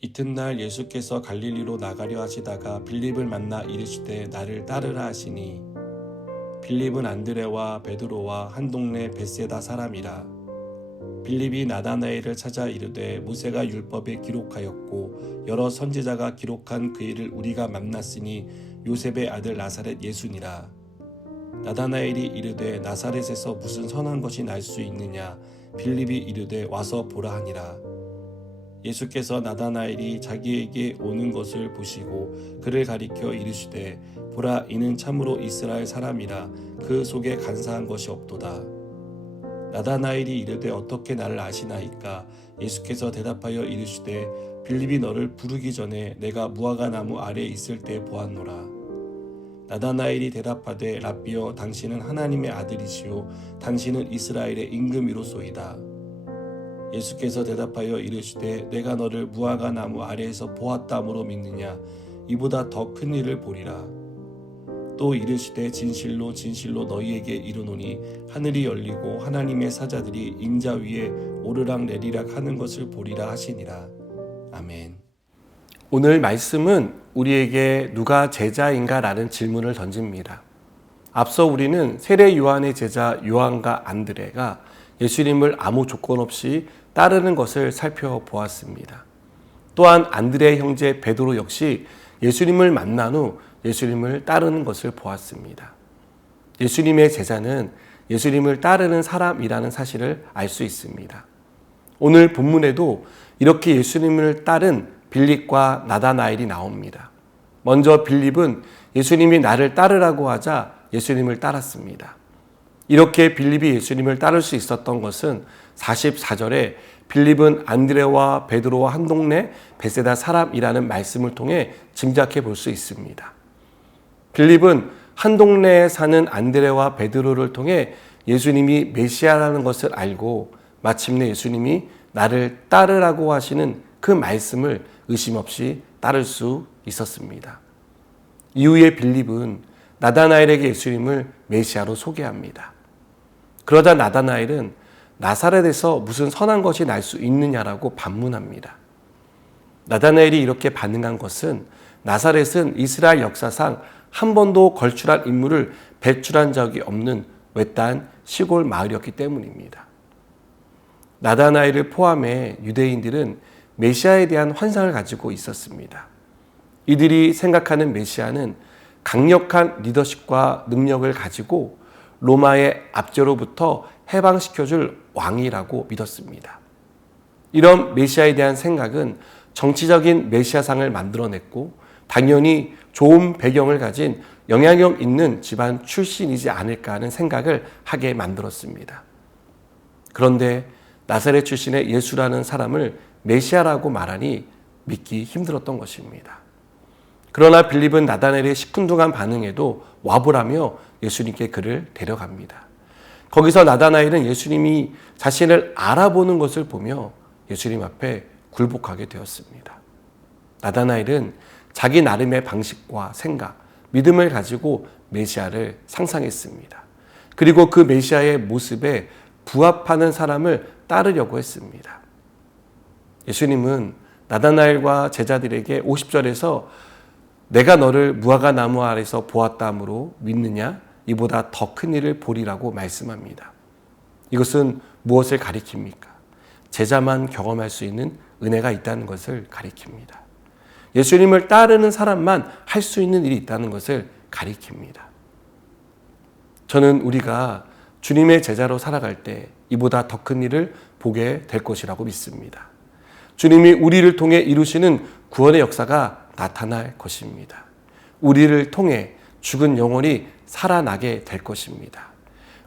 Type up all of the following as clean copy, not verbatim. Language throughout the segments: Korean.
이튿날 예수께서 갈릴리로 나가려 하시다가 빌립을 만나 이르시되 나를 따르라 하시니 빌립은 안드레와 베드로와 한 동네 벳세다 사람이라. 빌립이 나다나엘을 찾아 이르되 모세가 율법에 기록하였고 여러 선지자가 기록한 그 일을 우리가 만났으니 요셉의 아들 나사렛 예수니라. 나다나엘이 이르되 나사렛에서 무슨 선한 것이 날 수 있느냐. 빌립이 이르되 와서 보라 하니라. 예수께서 나다나엘이 자기에게 오는 것을 보시고 그를 가리켜 이르시되 보라, 이는 참으로 이스라엘 사람이라. 그 속에 간사한 것이 없도다. 나다나엘이 이르되 어떻게 나를 아시나이까. 예수께서 대답하여 이르시되 빌립이 너를 부르기 전에 내가 무화과 나무 아래에 있을 때 보았노라. 나다나엘이 대답하되 랍비여, 당신은 하나님의 아들이시오 당신은 이스라엘의 임금이로소이다. 예수께서 대답하여 이르시되 내가 너를 무화과 나무 아래에서 보았다므로 믿느냐. 이보다 더 큰 일을 보리라. 또 이르시되 진실로 진실로 너희에게 이르노니 하늘이 열리고 하나님의 사자들이 인자 위에 오르락 내리락 하는 것을 보리라 하시니라. 아멘. 오늘 말씀은 우리에게 누가 제자인가 라는 질문을 던집니다. 앞서 우리는 세례 요한의 제자 요한과 안드레가 예수님을 아무 조건 없이 따르는 것을 살펴보았습니다. 또한 안드레의 형제 베드로 역시 예수님을 만난 후 예수님을 따르는 것을 보았습니다. 예수님의 제자는 예수님을 따르는 사람이라는 사실을 알 수 있습니다. 오늘 본문에도 이렇게 예수님을 따른 빌립과 나다나엘이 나옵니다. 먼저 빌립은 예수님이 나를 따르라고 하자 예수님을 따랐습니다. 이렇게 빌립이 예수님을 따를 수 있었던 것은 44절에 빌립은 안드레와 베드로와 한 동네 벳세다 사람이라는 말씀을 통해 짐작해 볼 수 있습니다. 빌립은 한 동네에 사는 안드레와 베드로를 통해 예수님이 메시아라는 것을 알고 마침내 예수님이 나를 따르라고 하시는 그 말씀을 의심 없이 따를 수 있었습니다. 이후에 빌립은 나다나엘에게 예수님을 메시아로 소개합니다. 그러자 나다나엘은 나사렛에서 무슨 선한 것이 날 수 있느냐라고 반문합니다. 나다나엘이 이렇게 반응한 것은 나사렛은 이스라엘 역사상 한 번도 걸출한 인물을 배출한 적이 없는 외딴 시골 마을이었기 때문입니다. 나다나엘을 포함해 유대인들은 메시아에 대한 환상을 가지고 있었습니다. 이들이 생각하는 메시아는 강력한 리더십과 능력을 가지고 로마의 압제로부터 해방시켜줄 왕이라고 믿었습니다. 이런 메시아에 대한 생각은 정치적인 메시아상을 만들어냈고 당연히 좋은 배경을 가진 영향력 있는 집안 출신이지 않을까 하는 생각을 하게 만들었습니다. 그런데 나사렛 출신의 예수라는 사람을 메시아라고 말하니 믿기 힘들었던 것입니다. 그러나 빌립은 나다나엘의 시큰둥한 반응에도 와보라며 예수님께 그를 데려갑니다. 거기서 나다나엘은 예수님이 자신을 알아보는 것을 보며 예수님 앞에 굴복하게 되었습니다. 나다나엘은 자기 나름의 방식과 생각, 믿음을 가지고 메시아를 상상했습니다. 그리고 그 메시아의 모습에 부합하는 사람을 따르려고 했습니다. 예수님은 나다나엘과 제자들에게 50절에서 내가 너를 무화과 나무 아래서 보았다므로 믿느냐? 이보다 더 큰 일을 보리라고 말씀합니다. 이것은 무엇을 가리킵니까? 제자만 경험할 수 있는 은혜가 있다는 것을 가리킵니다. 예수님을 따르는 사람만 할 수 있는 일이 있다는 것을 가리킵니다. 저는 우리가 주님의 제자로 살아갈 때 이보다 더 큰 일을 보게 될 것이라고 믿습니다. 주님이 우리를 통해 이루시는 구원의 역사가 나타날 것입니다. 우리를 통해 죽은 영혼이 살아나게 될 것입니다.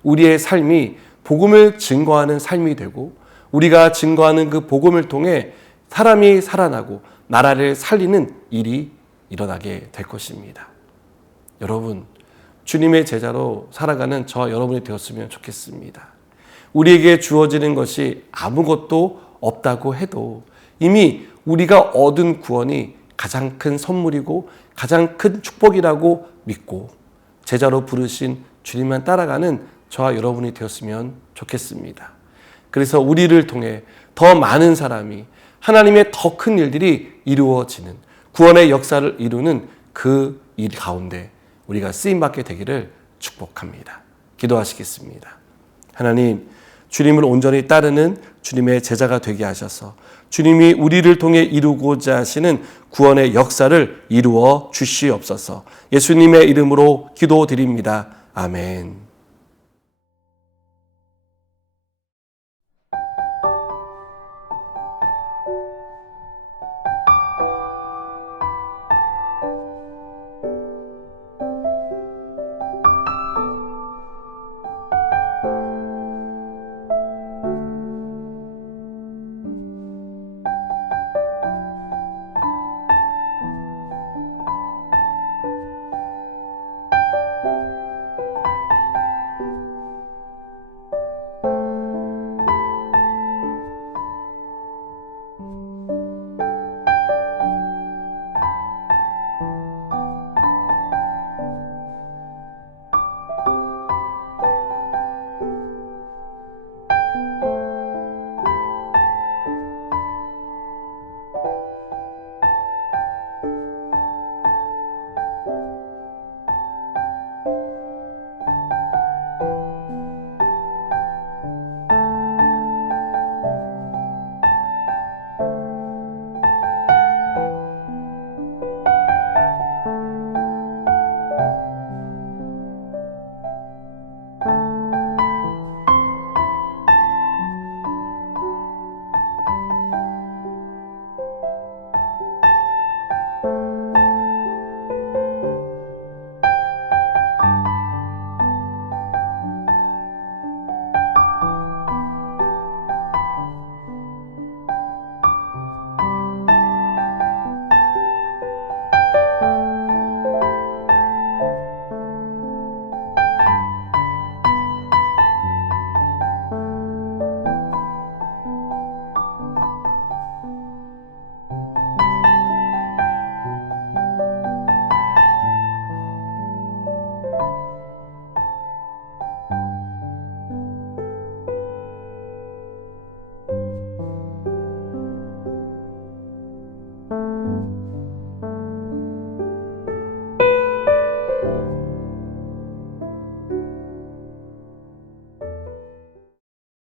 우리의 삶이 복음을 증거하는 삶이 되고 우리가 증거하는 그 복음을 통해 사람이 살아나고 나라를 살리는 일이 일어나게 될 것입니다. 여러분, 주님의 제자로 살아가는 저와 여러분이 되었으면 좋겠습니다. 우리에게 주어지는 것이 아무것도 없다고 해도 이미 우리가 얻은 구원이 가장 큰 선물이고 가장 큰 축복이라고 믿고 제자로 부르신 주님만 따라가는 저와 여러분이 되었으면 좋겠습니다. 그래서 우리를 통해 더 많은 사람이 하나님의 더 큰 일들이 이루어지는, 구원의 역사를 이루는 그 일 가운데 우리가 쓰임받게 되기를 축복합니다. 기도하시겠습니다. 하나님, 주님을 온전히 따르는 주님의 제자가 되게 하셔서 주님이 우리를 통해 이루고자 하시는 구원의 역사를 이루어 주시옵소서. 예수님의 이름으로 기도드립니다. 아멘.